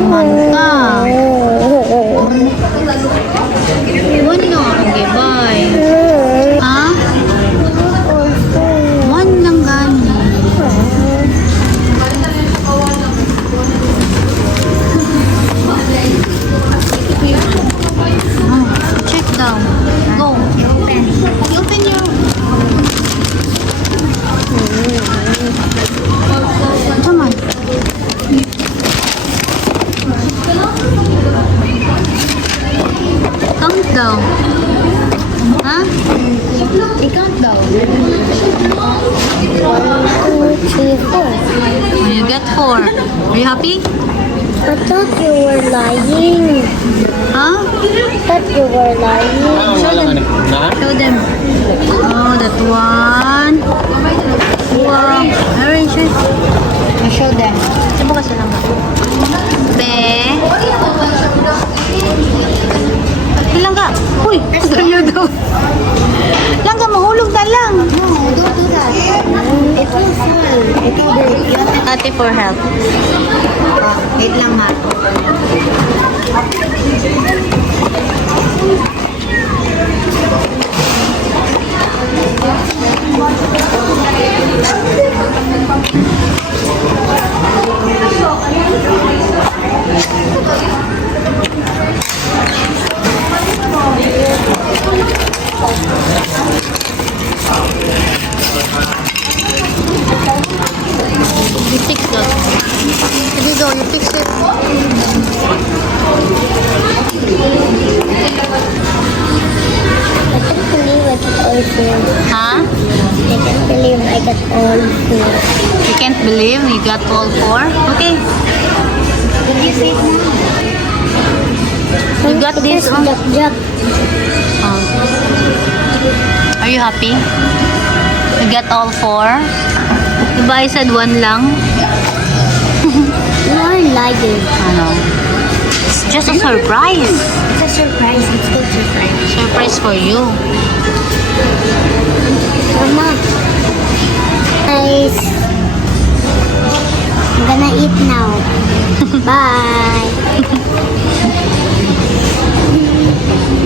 naman ka. One lang ako, gibay. Ha? One lang gani. Oh, check daw. Go. Open your... Come on. Count daw. Ha? I-count daw. 1, 2, 3, 4. Oh, you get 4. Are you happy? I thought you were lying. Huh? I thought you were lying. Show them. Show them. Oh, that one. Wow. Hurry, show them. Sabo kasi lang. Be. Langga. Uy, sa'yo daw. Langga, mahulog na lang. No, don't do that. It will fall. It will break. Ate for help. Wait lang ha. You fix that. Here you go, you fix it. I can't believe I got all 4. Huh? I can't believe I got all 4. You can't believe you got all 4? Okay. Did you see it now? You got this one? Jack. Oh. Are you happy? You got all 4? Diba I said 1 lang? You are lying. Ano? It's just a surprise. It's a surprise. It's called surprise. Surprise for you. Mama. Guys. I'm gonna eat now. Bye.